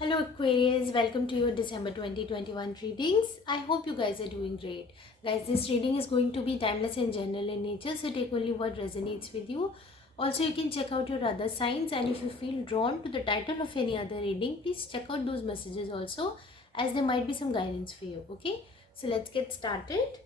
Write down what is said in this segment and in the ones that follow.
Hello Aquarius, welcome to your December 2021 readings. I hope you guys are doing great. Guys, this reading is going to be timeless and general in nature, so take only what resonates with you. Also, you can check out your other signs, and if you feel drawn to the title of any other reading, please check out those messages also, as there might be some guidance for you. Okay, so let's get started.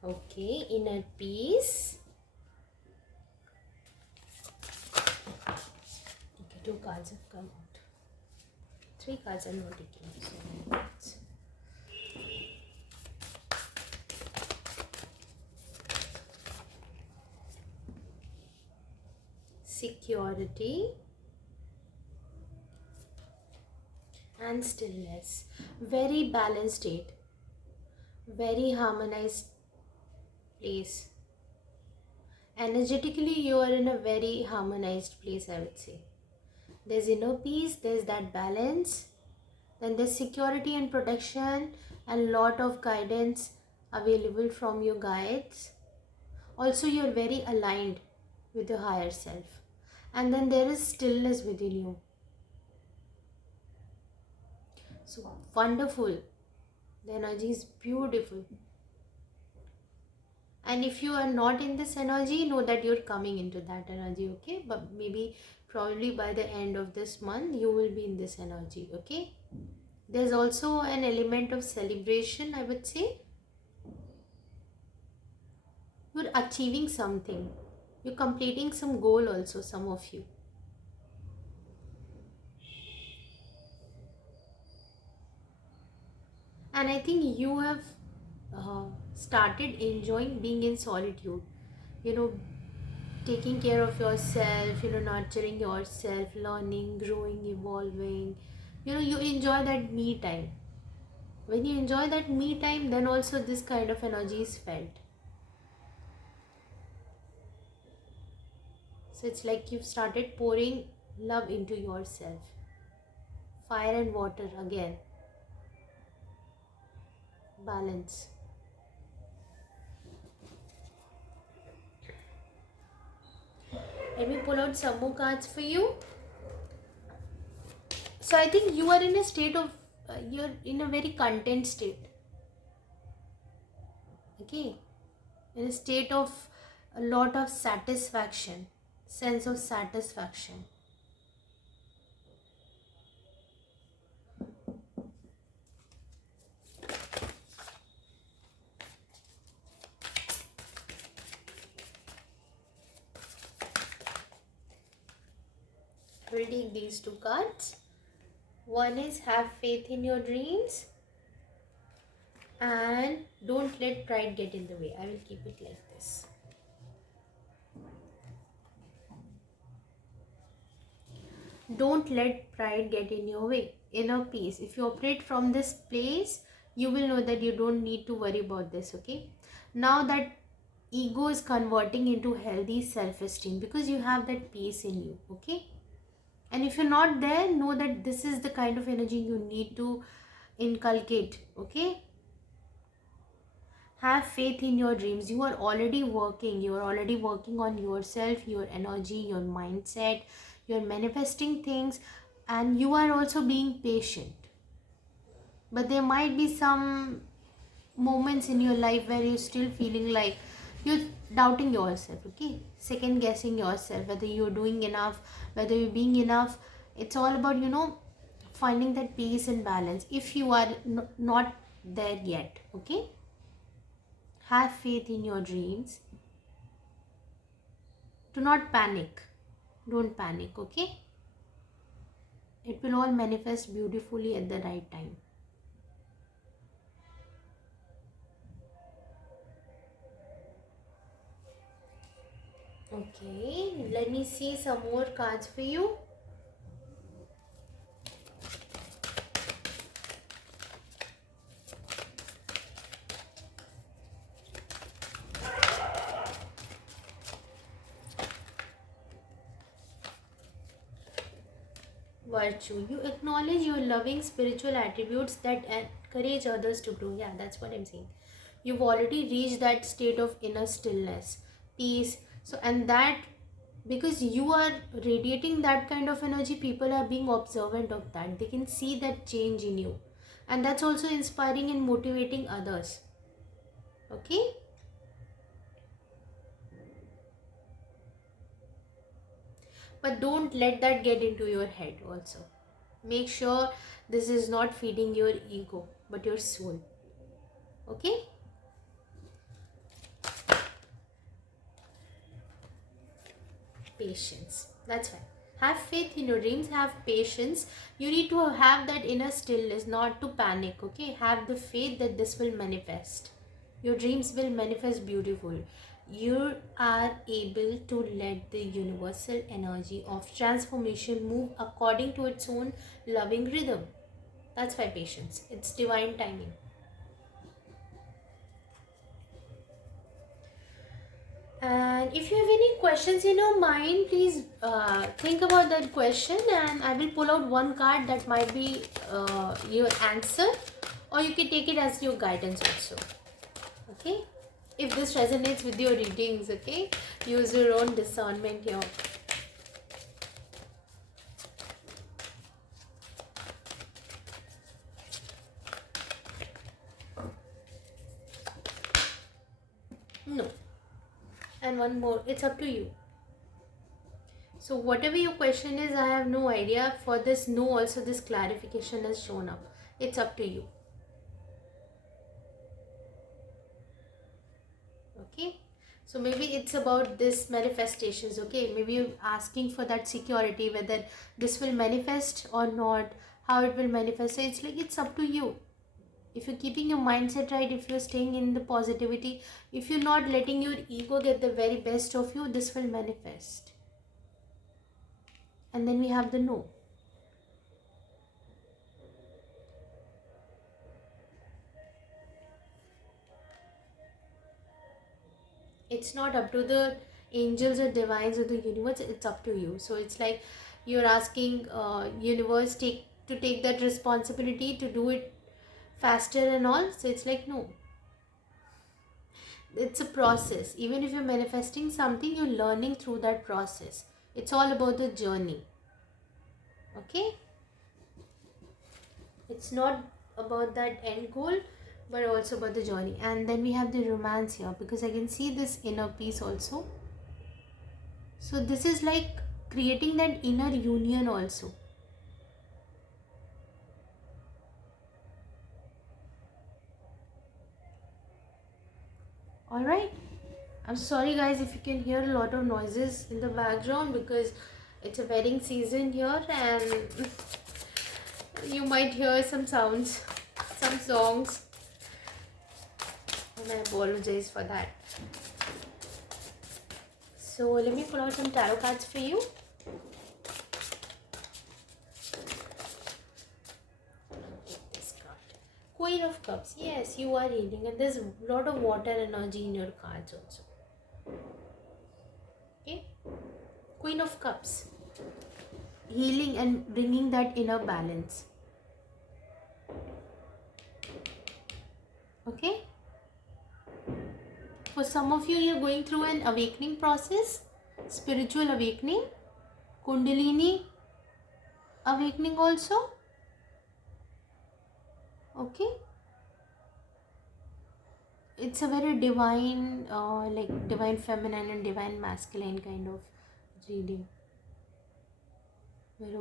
Okay, inner peace. Okay, two cards have come out. Three cards are not taken. So security and stillness. Very balanced state, very harmonized place. Energetically, you are in a very harmonized place, I would say. There's inner peace, there's that balance, then there's security and protection, and lot of guidance available from your guides. Also, you're very aligned with your higher self, and then there is stillness within you. So wonderful. The energy is beautiful. And if you are not in this energy, know that you're coming into that energy, okay? But maybe probably by the end of this month, you will be in this energy, okay? There's also an element of celebration, I would say. You're achieving something. You're completing some goal also, some of you. And I think you have started enjoying being in solitude. You know, taking care of yourself, nurturing yourself, learning, growing, evolving. You enjoy that me time. When you enjoy that me time, then also this kind of energy is felt. So it's like you've started pouring love into yourself. Fire and water again. Balance. Let me pull out some more cards for you. So I think you are in a state of, you're in a very content state. Okay. In a state of a lot of satisfaction, sense of satisfaction. We'll take these two cards. One is have faith in your dreams and don't let pride get in the way. I will keep it like this. Don't let pride get in your way. Inner peace. If you operate from this place, you will know that you don't need to worry about this, okay? Now that ego is converting into healthy self-esteem because you have that peace in you, okay? And if you're not there, know that this is the kind of energy you need to inculcate, okay? Have faith in your dreams. You are already working. You are already working on yourself, your energy, your mindset. You're manifesting things, and you are also being patient. But there might be some moments in your life where you're still feeling like you're doubting yourself, okay? Second guessing yourself, whether you're doing enough, whether you're being enough. It's all about, finding that peace and balance. If you are not there yet, okay? Have faith in your dreams. Do not panic. Don't panic, okay? It will all manifest beautifully at the right time. Okay, let me see some more cards for you. Virtue. You acknowledge your loving spiritual attributes that encourage others to grow. Yeah, that's what I'm saying. You've already reached that state of inner stillness, peace. So, and that, because you are radiating that kind of energy, people are being observant of that. They can see that change in you. And that's also inspiring and motivating others. Okay? But don't let that get into your head also. Make sure this is not feeding your ego, but your soul. Okay? Patience. That's fine. Have faith in your dreams, have patience. You need to have that inner stillness, not to panic. Okay? Have the faith that this will manifest. Your dreams will manifest beautiful. You are able to let the universal energy of transformation move according to its own loving rhythm. That's why patience. It's divine timing. And if you have any questions in your mind, please think about that question, and I will pull out one card that might be your answer, or you can take it as your guidance also. Okay? If this resonates with your readings, okay? Use your own discernment here. No. And one more, it's up to you. So whatever your question is, I have no idea. For this no, also this clarification has shown up. It's up to you. Okay? So maybe it's about this manifestations. Okay? Maybe you're asking for that security, whether this will manifest or not, how it will manifest. So it's like, it's up to you. If you're keeping your mindset right, if you're staying in the positivity, if you're not letting your ego get the very best of you, this will manifest. And then we have the no. It's not up to the angels or divines or the universe, it's up to you. So it's like you're asking universe to take that responsibility to do it faster and all. So it's like, no, it's a process. Even if you're manifesting something, you're learning through that process. It's all about the journey. Okay? It's not about that end goal, but also about the journey. And then we have the romance here, because I can see this inner peace also. So this is like creating that inner union also. Alright? I'm sorry guys if you can hear a lot of noises in the background, because it's a wedding season here, and you might hear some sounds, some songs, and I apologize for that. So let me pull out some tarot cards for you. This card, Queen of Cups. Yes, you are healing, and there's a lot of water energy in your cards also. Okay, Queen of Cups, healing and bringing that inner balance. Okay, for some of you, you're going through an awakening process, spiritual awakening, Kundalini awakening also. Okay, it's a very divine, like divine feminine and divine masculine kind of reading. We're uh,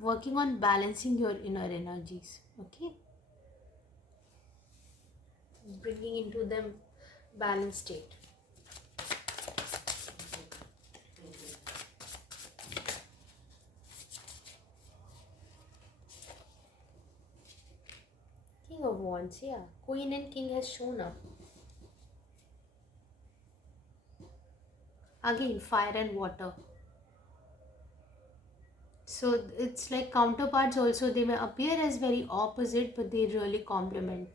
working on balancing your inner energies. Okay, bringing into them balanced state. King of Wands, yeah. Queen and King has shown up. Again, fire and water. So it's like counterparts also. They may appear as very opposite, but they really complement.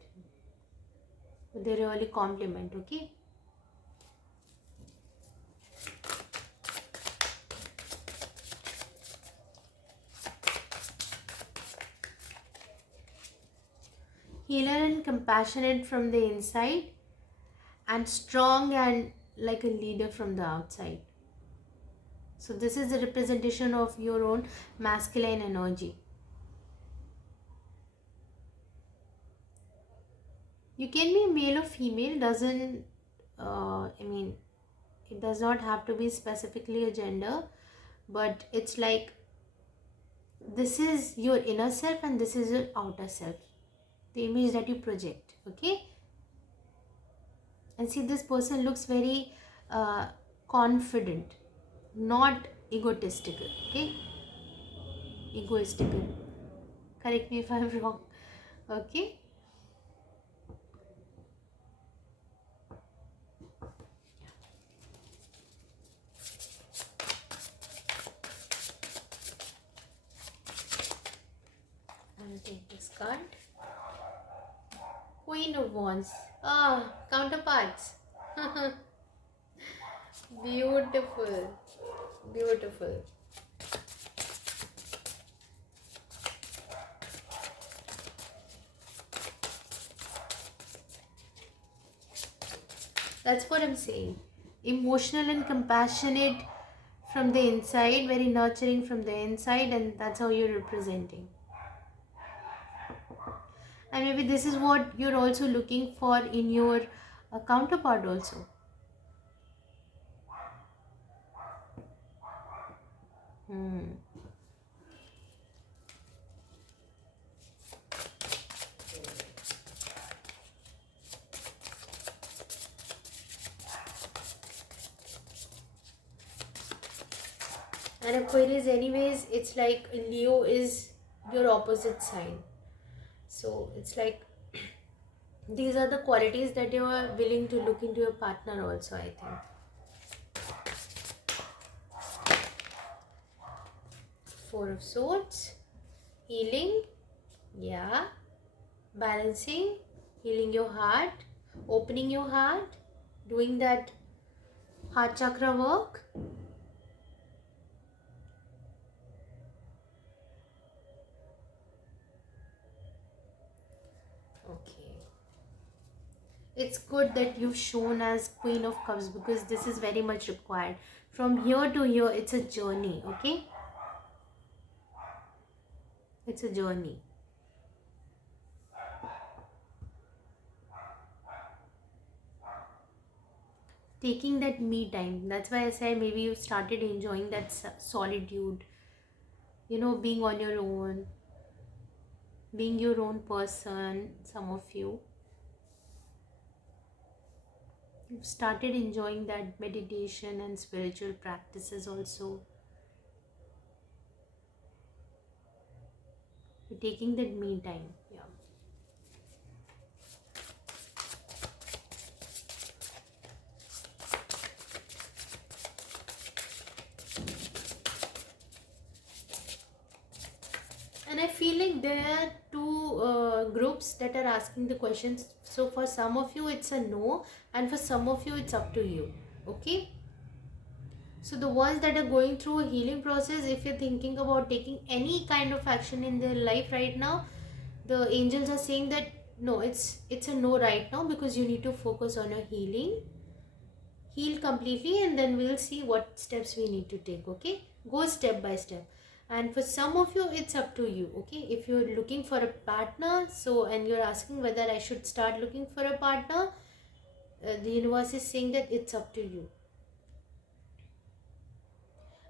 Okay? healer and compassionate from the inside, and strong and like a leader from the outside. So this is the representation of your own masculine energy. You can be male or female, doesn't I mean, it does not have to be specifically a gender, but it's like this is your inner self and this is your outer self, the image that you project. Okay, and see, this person looks very confident, not egotistical. Okay, egoistical, correct me if I'm wrong. Okay, I'll take this card. Queen of Wands. Ah, counterparts. Beautiful, beautiful. That's what I'm saying. Emotional and compassionate from the inside, very nurturing from the inside, and that's how you're representing. And maybe this is what you're also looking for in your counterpart also. Hmm. And Aquarius, anyways, it's like Leo is your opposite sign. So it's like these are the qualities that you are willing to look into your partner also, I think. Four of Swords, healing, yeah, balancing, healing your heart, opening your heart, doing that heart chakra work. Okay. It's good that you've shown as Queen of Cups because this is very much required. From here to here, it's a journey, okay? It's a journey. Taking that me time. That's why I say maybe you started enjoying that solitude, being on your own, being your own person, some of you. You've started enjoying that meditation and spiritual practices also. You're taking that me time. Yeah. And I feel like there are two groups that are asking the questions. So for some of you, it's a no, and for some of you, it's up to you. Okay. So the ones that are going through a healing process, if you're thinking about taking any kind of action in their life right now, the angels are saying that no, it's a no right now because you need to focus on your healing. Heal completely, and then we'll see what steps we need to take. Okay, go step by step. And for some of you, it's up to you. Okay, if you're looking for a partner, so and you're asking whether I should start looking for a partner, the universe is saying that it's up to you.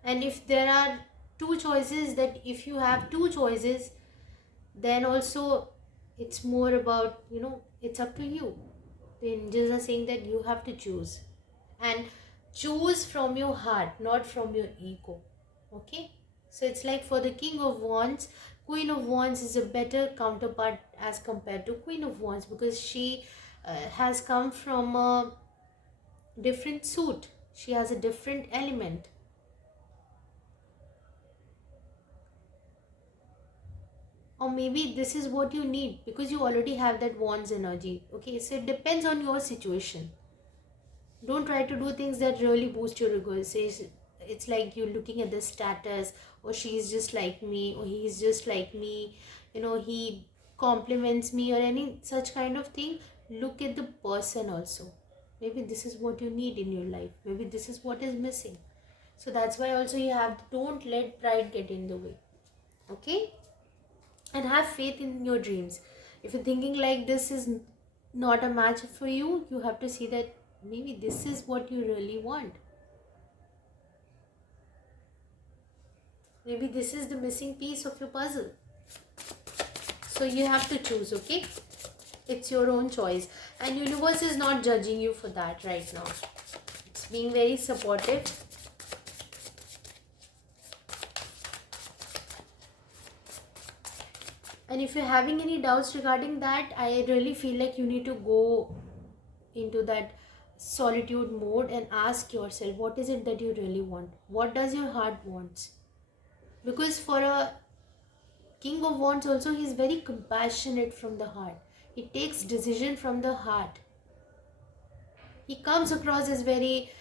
And if there are two choices, that if you have two choices, then also it's more about, it's up to you. The angels are saying that you have to choose, and choose from your heart, not from your ego. Okay, so it's like for the King of Wands, Queen of Wands is a better counterpart as compared to Queen of Wands because she has come from a different suit, she has a different element. Or maybe this is what you need because you already have that Wands energy. Okay, so it depends on your situation. Don't try to do things that really boost your ego. It's like you're looking at the status, or she's just like me, or he's just like me. He compliments me or any such kind of thing, look at the person also. Maybe this is what you need in your life, maybe this is what is missing. So that's why also you have, don't let pride get in the way. Okay, and have faith in your dreams. If you're thinking like this is not a match for you, you have to see that maybe this is what you really want. Maybe this is the missing piece of your puzzle. So you have to choose. Okay, it's your own choice, and universe is not judging you for that right now. It's being very supportive. And if you're having any doubts regarding that, I really feel like you need to go into that solitude mode and ask yourself, what is it that you really want? What does your heart wants? Because for a king of wands also, he is very compassionate from the heart. He takes decision from the heart. He comes across as very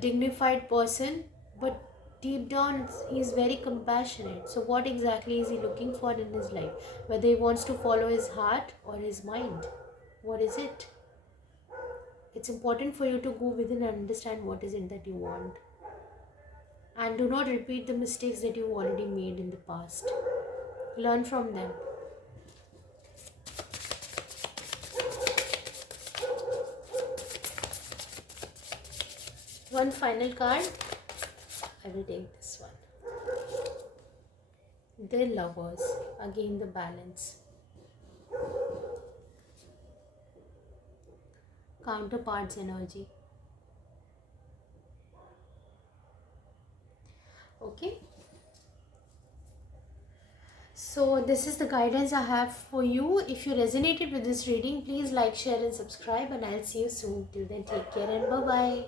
dignified person, but deep down he is very compassionate. So what exactly is he looking for in his life? Whether he wants to follow his heart or his mind, what is it? It's important for you to go within and understand what is it that you want, and do not repeat the mistakes that you already made in the past. Learn from them. One final card. I will take this one. The Lovers. Again the balance. Counterparts energy. Okay. So this is the guidance I have for you. If you resonated with this reading, please like, share and subscribe, and I'll see you soon. Till then, take care and bye-bye.